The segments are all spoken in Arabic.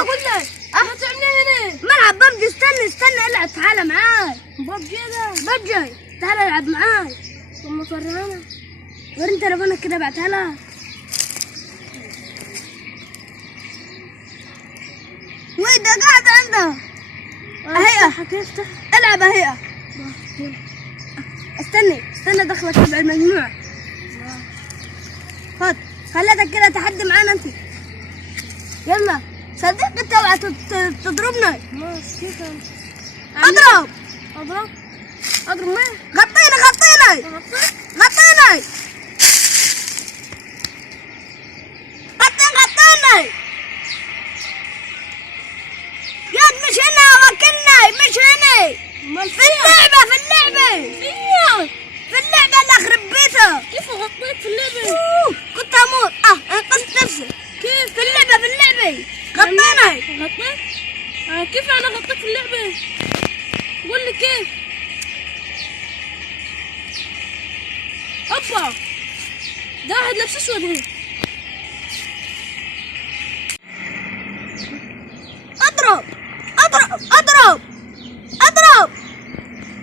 اضرب. ما تعملي هنا ملعب ببجي. استنى العب. تعالى معاي. ببجي تعالى العب معاي. ثم فرهانة وريني تليفونك كده بعتها لها. وين ده قاعد عندها؟ اهي العب اهي. استنى دخلك تبع المجموعة. خد خليتك كده تحدي معانا انت. يلا صدق انت اوعى تضربنا. كيف اضرب مين؟ غطيني ياد مش هنا. وكلني مش هنا. في اللعبة اللي اخرب بيتها. كيف غطيت في اللعبة؟ كنت اموت. انقذت نفسي. كيف؟ في اللعبة غطيت. كيف انا غطيت في اللعبة؟ قول لي كيف. هوبا ده واحد لابس اسود هنا. اضرب.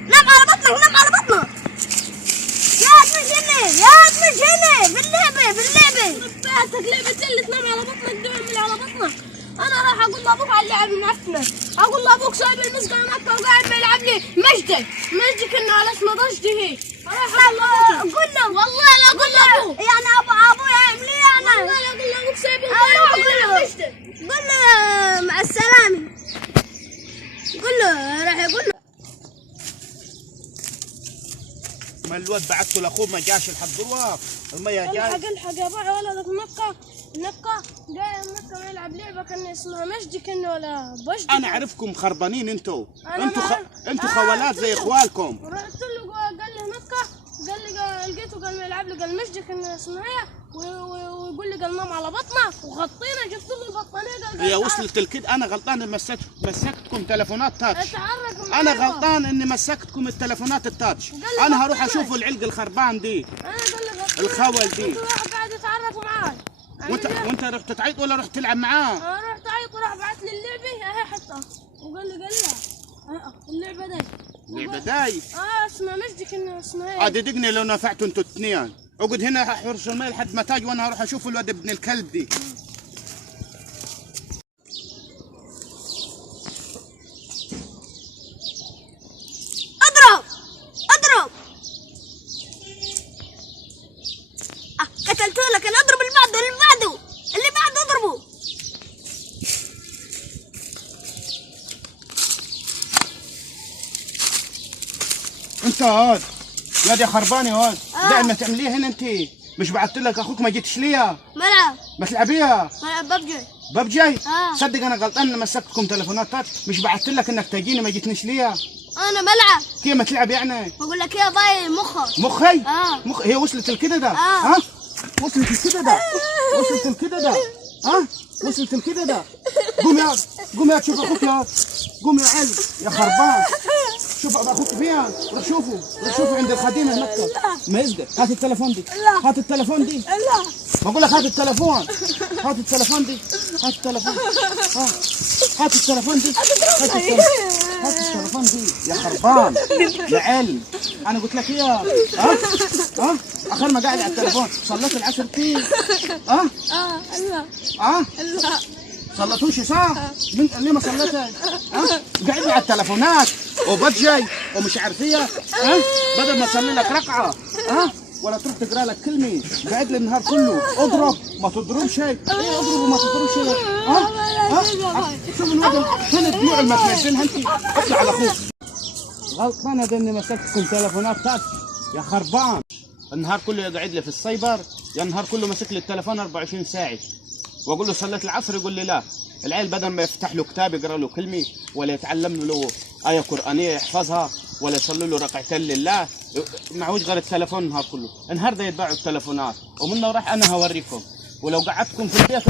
نام على بطنك. يا مش هنا. في اللعبة بتاعتك. لعبة اللي تنام على بطنك دي واعمل على بطنك. انا راح اقول لابوك على اللعب المعفنة. اقول لابوك سايب المسقى هناك وقاعد بيلعب لي مجدي كنا على اسمه ضجدي هي. قول له والله لا اقول له. يعني ابوي يعمل لي انا. والله لا اقول لابوك سايب المسقى. قول له مع السلامة. قول له راح يقول له. ما الواد بعته لاخوه ما جاش لحد دلوقتي. المية جاي. الحق يا باع ولدك نقة جاي النقة يلعب لعبة كان اسمها مجدي كان ولا بجدي. انا اعرفكم خربانين انتوا خوالات زي اخوالكم. رحت له قال لي نقة. قال لي لقيته قال يلعب لي قال مجدي كان اسمها هي ويقول لي قال نام على بطنك وغطينا. جبت له البطانية قال هي وصلت الكد. انا غلطان اني مسكتكم تليفونات تاتش. انا غلطان اني مسكتكم التليفونات التاتش. انا هروح اشوف العلق الخربان دي. الخول دي. قاعد يتعرفوا معاي. وانت رحت تعيط ولا رحت تلعب معاه؟ رحت اعيط وراح بعت لي اللعبه اهي حطها وقال لي اللعبه داي اسمها مجدي كنا اسمها عادي دقني لو نفعتوا انتوا الاثنين. اقعد هنا حرش الماء لحد ما تاج وانا هروح اشوف الواد ابن الكلب دي. اضرب. قتلت لك. انا اضرب اللي بعده اضربه. انت هاد يا دي خرباني هاد. دائما تعمليها هنا انت. مش بعثت لك اخوك ما جيتش ليها؟ ملعب. ما تلعبيها؟ ملعب ببجي. صدق انا غلطان اني مسكتكم تليفونات تاتش. مش بعثت لك انك تجيني ما جيتنيش ليها؟ انا بلعب. كيف ما تلعب يعني؟ بقول لك يا باي مخي. هي وصلت الكده ده. وصلت الكده ده. قوم يا تشوف اخوك يا. قوم يا علم يا خربان. شوف اخوك فين. روح شوفه عند الخديم هناك. ما يصدق. هات التليفون دي. لا بقول لك هات التليفون. هات التليفون دي. يا خربان يا علم. انا قلت لك اياه. اخر ما قاعد على التليفون. صليت العصر فيه. لا صلتوش صح؟ ليه ما صليتها؟ قاعد على التليفونات وبتجي ومش عارفيه. بدل ما تصلي لك ركعه ولا تروح تقرا لك كلمه. قاعد لي النهار كله. اضرب ما تضرب شيء. اضرب وما تضرب شيء. شوف الواد فين الدموع اللي ما تنزلها انت. اطلع على اخوك. غلطان هذا اني مسكتكم تليفونات تاتش يا خربان. النهار كله يقعد لي في السايبر. يا النهار كله ماسك لي التليفون 24 ساعه. واقول له صليت العصر يقول لي لا. العيل بدل ما يفتح له كتاب يقرا له كلمه ولا يتعلم له ايه قرانيه يحفظها ولا يصلي له ركعتين لله معهوش غير التليفون النهار كله. النهارده يتباعوا التليفونات ومنه راح انا هوريكم. ولو قعدتكم في البيت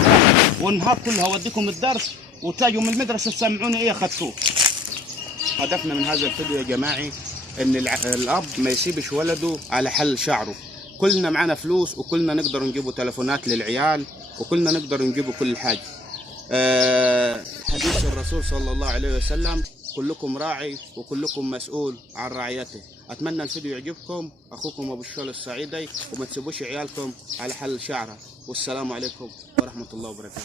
والنهار كله هوديكم الدرس وتاجوا من المدرسه تسمعوني ايه اخذتوه. هدفنا من هذا الفيديو يا جماعه ان الاب ما يسيبش ولده على حل شعره. كلنا معنا فلوس وكلنا نقدر نجيبوا تليفونات للعيال وكلنا نقدر نجيبوا كل حاجه. حديث الرسول صلى الله عليه وسلم: كلكم راعي وكلكم مسؤول عن رعيته. اتمنى الفيديو يعجبكم. اخوكم ابو الشول الصعيدي، وما تسيبوش عيالكم على حل شعره. والسلام عليكم ورحمه الله وبركاته.